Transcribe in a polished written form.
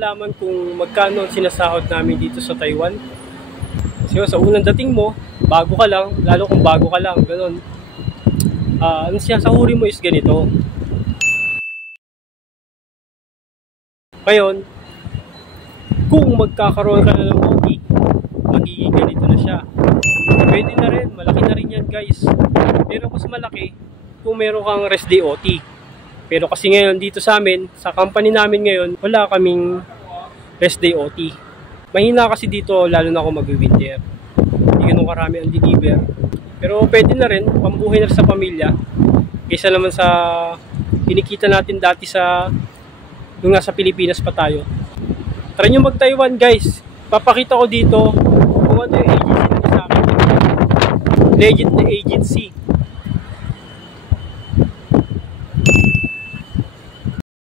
malaman kung magkano ang sinasahod namin dito sa Taiwan. Kasi sa unang dating mo, bago ka lang, lalo kung bago ka lang, ganun. Ang sinasahuri mo is ganito. Ngayon, kung magkakaroon ka na ng OT, magiging ganito na siya. Pwede na rin, malaki na rin yan guys. Pero mas malaki kung meron kang rest day OT. Pero kasi ngayon dito sa amin, sa company namin ngayon, wala kaming rest day OT. Mahina kasi dito, lalo na kung mag-winter. Hindi ganun karami ang deliver. Pero pwede na rin, pambuhay na rin sa pamilya. Kaysa naman sa kinikita natin dati sa nung nasa Pilipinas pa tayo. Try nyo mag-Taiwan guys. Papakita ko dito kung ano yung agency na sa akin. Legit na agency.